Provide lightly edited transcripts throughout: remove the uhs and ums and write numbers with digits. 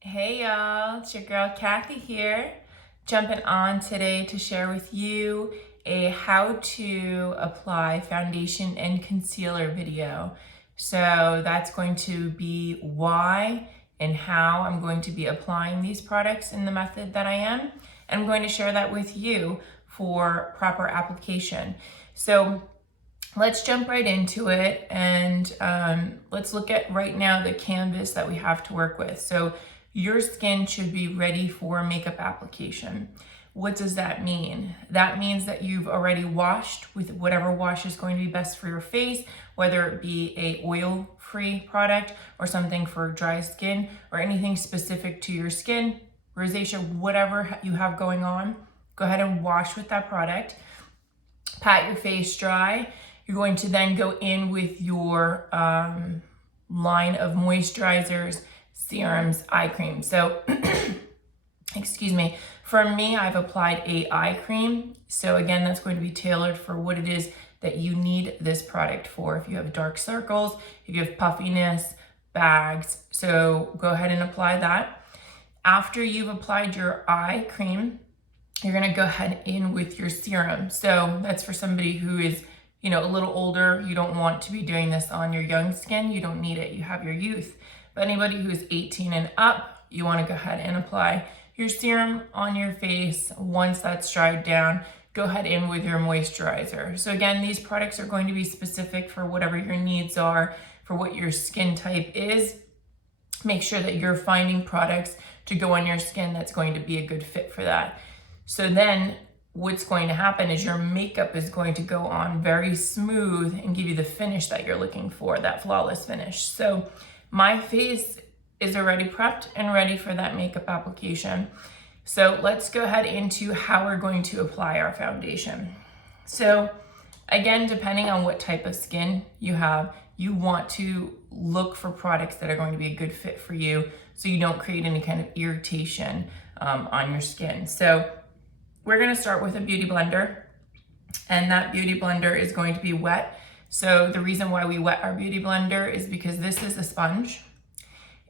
Hey y'all, it's your girl Kathy here, jumping on today to share with you a how to apply foundation and concealer video. So that's going to be why and how I'm going to be applying these products in the method that I am. And I'm going to share that with you for proper application. So let's jump right into it and let's look at right now the canvas that we have to work with. So your skin should be ready for makeup application. What does that mean? That means that you've already washed with whatever wash is going to be best for your face, whether it be a oil-free product or something for dry skin or anything specific to your skin, rosacea, whatever you have going on. Go ahead and wash with that product. Pat your face dry. You're going to then go in with your line of moisturizers, serums, eye cream. So, excuse me, for me, I've applied a eye cream. So again, that's going to be tailored for what it is that you need this product for. If you have dark circles, if you have puffiness, bags. So go ahead and apply that. After you've applied your eye cream, you're gonna go ahead in with your serum. So that's for somebody who is, a little older. You don't want to be doing this on your young skin. You don't need it. You have your youth. But anybody who is 18 and up, you want to go ahead and apply your serum on your face. Once that's dried down, go ahead in with your moisturizer. So again, these products are going to be specific for whatever your needs are, for what your skin type is. Make sure that you're finding products to go on your skin that's going to be a good fit for that. So then what's going to happen is your makeup is going to go on very smooth and give you the finish that you're looking for, that flawless finish. So my face is already prepped and ready for that makeup application. So let's go ahead into how we're going to apply our foundation. So again, depending on what type of skin you have, you want to look for products that are going to be a good fit for you so you don't create any kind of irritation on your skin. So we're gonna start with a beauty blender, and that beauty blender is going to be wet. So the reason why we wet our beauty blender is because this is a sponge.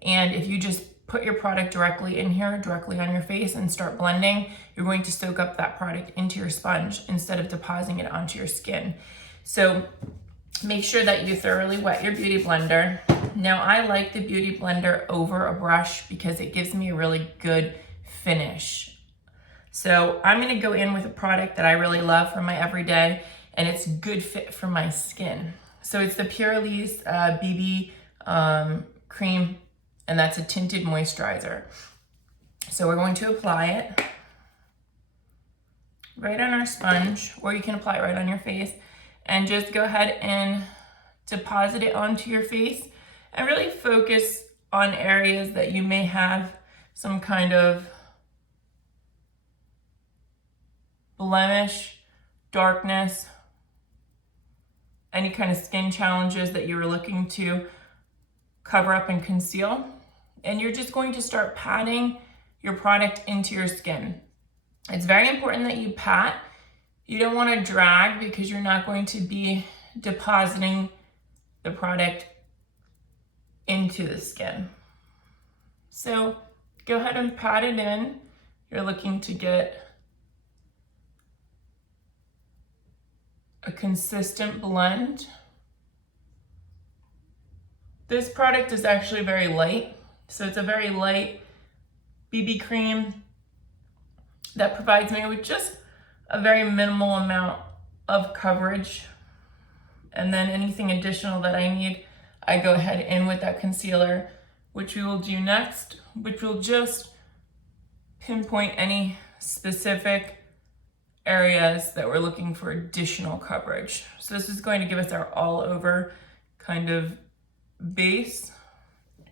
And if you just put your product directly in here, directly on your face and start blending, you're going to soak up that product into your sponge instead of depositing it onto your skin. So make sure that you thoroughly wet your beauty blender. Now I like the beauty blender over a brush because it gives me a really good finish. So I'm gonna go in with a product that I really love for my everyday, and it's a good fit for my skin. So it's the Purelisse BB cream, and that's a tinted moisturizer. So we're going to apply it right on our sponge, or you can apply it right on your face, and just go ahead and deposit it onto your face and really focus on areas that you may have some kind of blemish, darkness, any kind of skin challenges that you're looking to cover up and conceal. And you're just going to start patting your product into your skin. It's very important that you pat. You don't want to drag because you're not going to be depositing the product into the skin. So go ahead and pat it in. You're looking to get a consistent blend. This product is actually very light. So it's a very light BB cream that provides me with just a very minimal amount of coverage. And then anything additional that I need, I go ahead in with that concealer, which we will do next, which will just pinpoint any specific areas that we're looking for additional coverage. So this is going to give us our all over kind of base,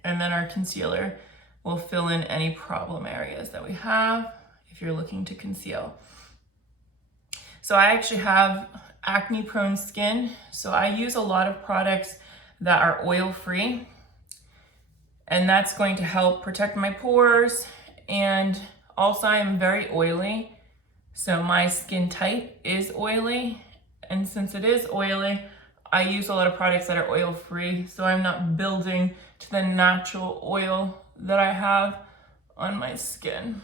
and then our concealer will fill in any problem areas that we have if you're looking to conceal. So I actually have acne prone skin, so I use a lot of products that are oil free, and that's going to help protect my pores. And also I am very oily. So my skin type is oily, and since it is oily, I use a lot of products that are oil free, so I'm not building to the natural oil that I have on my skin.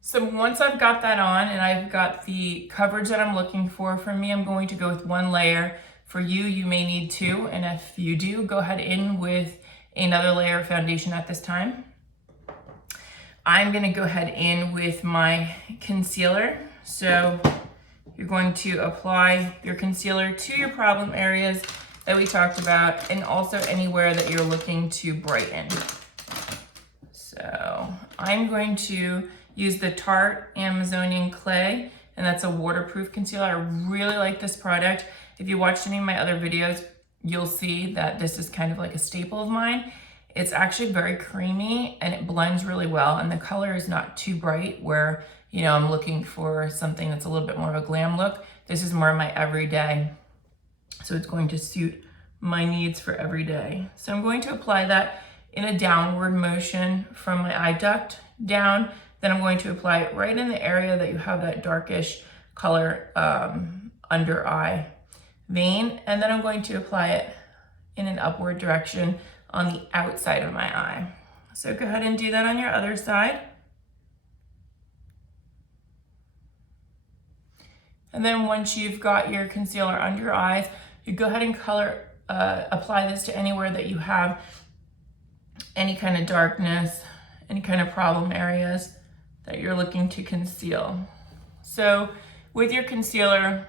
So once I've got that on and I've got the coverage that I'm looking for me, I'm going to go with one layer. For you, you may need two, and if you do, go ahead in with another layer of foundation at this time. I'm gonna go ahead in with my concealer. So you're going to apply your concealer to your problem areas that we talked about, and also anywhere that you're looking to brighten. So I'm going to use the Tarte Amazonian Clay, and that's a waterproof concealer. I really like this product. If you watched any of my other videos, you'll see that this is kind of like a staple of mine. It's actually very creamy and it blends really well, and the color is not too bright where, you know, I'm looking for something that's a little bit more of a glam look. This is more of my everyday. So it's going to suit my needs for every day. So I'm going to apply that in a downward motion from my eye duct down. Then I'm going to apply it right in the area that you have that darkish color under eye vein. And then I'm going to apply it in an upward direction on the outside of my eye. So go ahead and do that on your other side. And then once you've got your concealer under your eyes, you go ahead and apply this to anywhere that you have any kind of darkness, any kind of problem areas that you're looking to conceal. So with your concealer,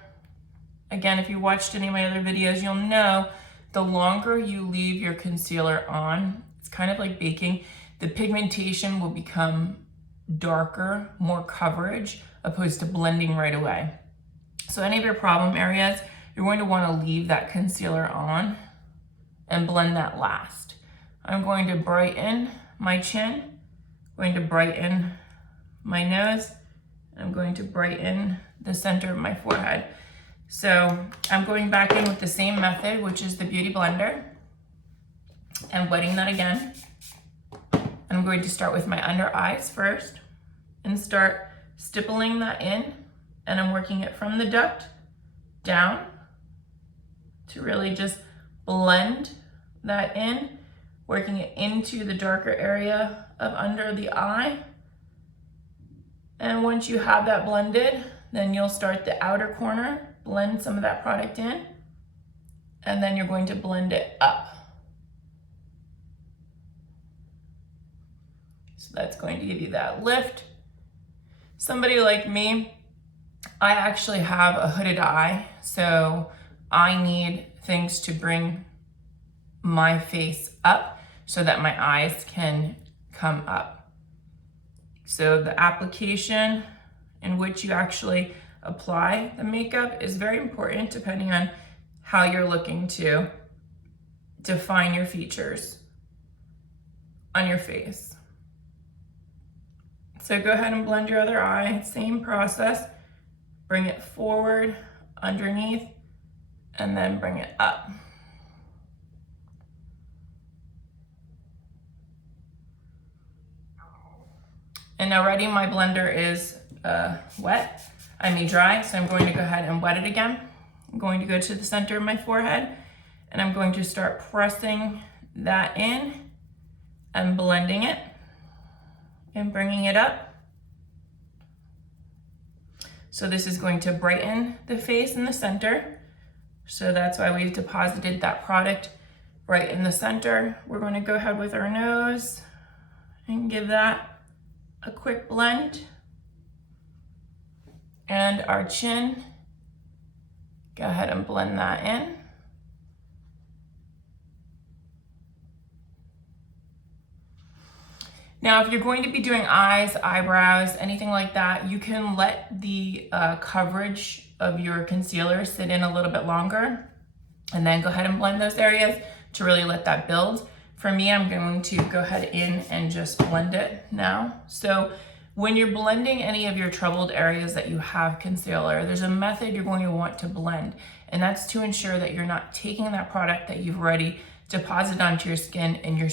again, if you watched any of my other videos, you'll know the longer you leave your concealer on, it's kind of like baking, the pigmentation will become darker, more coverage, opposed to blending right away. So any of your problem areas, you're going to want to leave that concealer on and blend that last. I'm going to brighten my chin, going to brighten my nose, I'm going to brighten the center of my forehead. So I'm going back in with the same method, which is the Beauty Blender, and wetting that again. I'm going to start with my under eyes first and start stippling that in, and I'm working it from the duct down to really just blend that in, working it into the darker area of under the eye. And once you have that blended, then you'll start the outer corner, blend some of that product in, and then you're going to blend it up. So that's going to give you that lift. Somebody like me, I actually have a hooded eye, so I need things to bring my face up so that my eyes can come up. So the application in which you actually apply the makeup is very important depending on how you're looking to define your features on your face. So go ahead and blend your other eye, same process. Bring it forward, underneath, and then bring it up. And already my blender is dry, so I'm going to go ahead and wet it again. I'm going to go to the center of my forehead, and I'm going to start pressing that in and blending it and bringing it up. So this is going to brighten the face in the center. So that's why we've deposited that product right in the center. We're going to go ahead with our nose and give that a quick blend. And our chin, go ahead and blend that in. Now, if you're going to be doing eyes, eyebrows, anything like that, you can let the coverage of your concealer sit in a little bit longer and then go ahead and blend those areas to really let that build. For me, I'm going to go ahead in and just blend it now. So when you're blending any of your troubled areas that you have concealer, there's a method you're going to want to blend, and that's to ensure that you're not taking that product that you've already deposited onto your skin and you're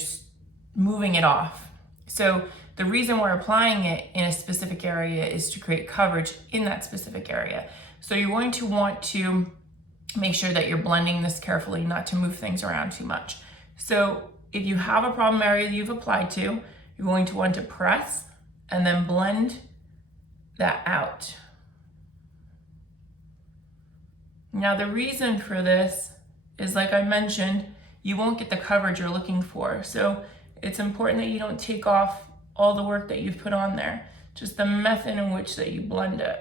moving it off. So the reason we're applying it in a specific area is to create coverage in that specific area. So you're going to want to make sure that you're blending this carefully, not to move things around too much. So if you have a problem area you've applied to, you're going to want to press and then blend that out. Now the reason for this is, like I mentioned, you won't get the coverage you're looking for. So it's important that you don't take off all the work that you've put on there, just the method in which that you blend it.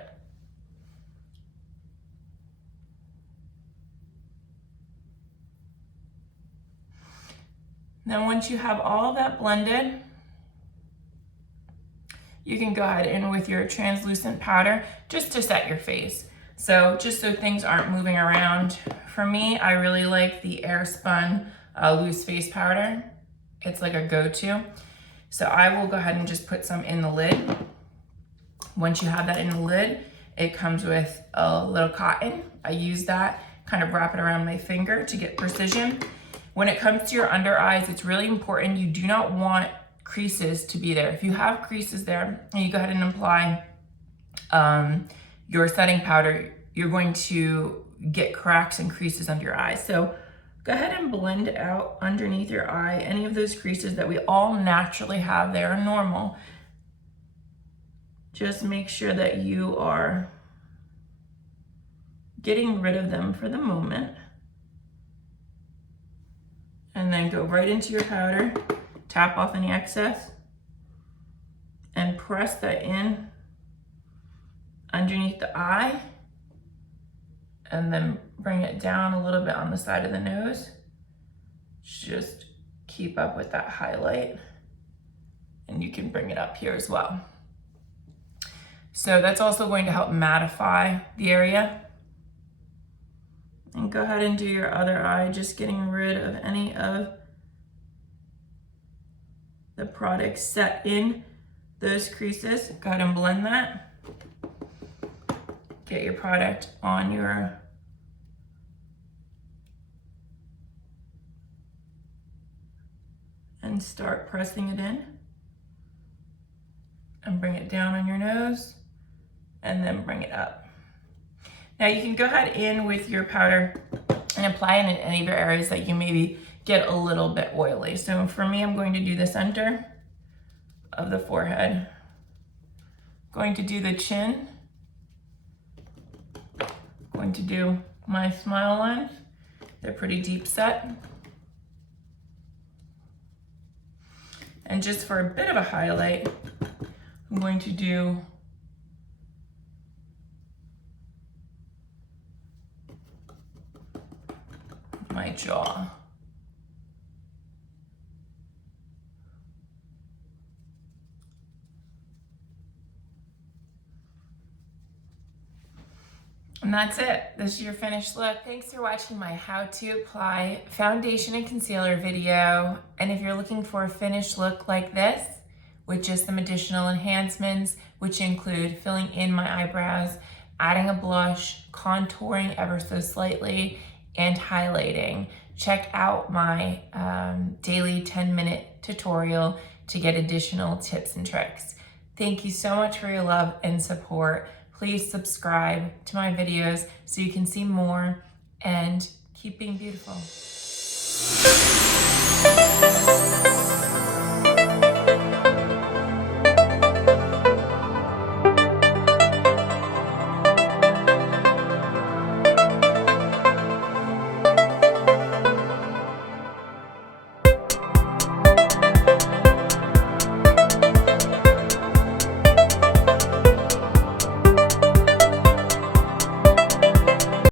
Then once you have all of that blended, you can go ahead in with your translucent powder just to set your face. So just so things aren't moving around. For me, I really like the Airspun loose face powder. It's like a go-to. So I will go ahead and just put some in the lid. Once you have that in the lid, it comes with a little cotton. I use that, kind of wrap it around my finger to get precision. When it comes to your under eyes, it's really important. You do not want creases to be there. If you have creases there and you go ahead and apply your setting powder, you're going to get cracks and creases under your eyes. So go ahead and blend out underneath your eye any of those creases that we all naturally have. They are normal. Just make sure that you are getting rid of them for the moment. And then go right into your powder, tap off any excess, and press that in underneath the eye, and then bring it down a little bit on the side of the nose. Just keep up with that highlight, and you can bring it up here as well. So that's also going to help mattify the area. And go ahead and do your other eye, just getting rid of any of the product set in those creases. Go ahead and blend that. Get your product on your and start pressing it in. And bring it down on your nose and then bring it up. Now you can go ahead in with your powder and apply it in any of your areas that you maybe get a little bit oily. So for me, I'm going to do the center of the forehead. Going to do the chin. Going to do my smile lines. They're pretty deep set. And just for a bit of a highlight, I'm going to do my jaw. And that's it. This is your finished look. Thanks for watching my how to apply foundation and concealer video. And if you're looking for a finished look like this, with just some additional enhancements, which include filling in my eyebrows, adding a blush, contouring ever so slightly, and highlighting, check out my daily 10-minute tutorial to get additional tips and tricks. Thank you so much for your love and support. Please subscribe to my videos so you can see more, and keep being beautiful.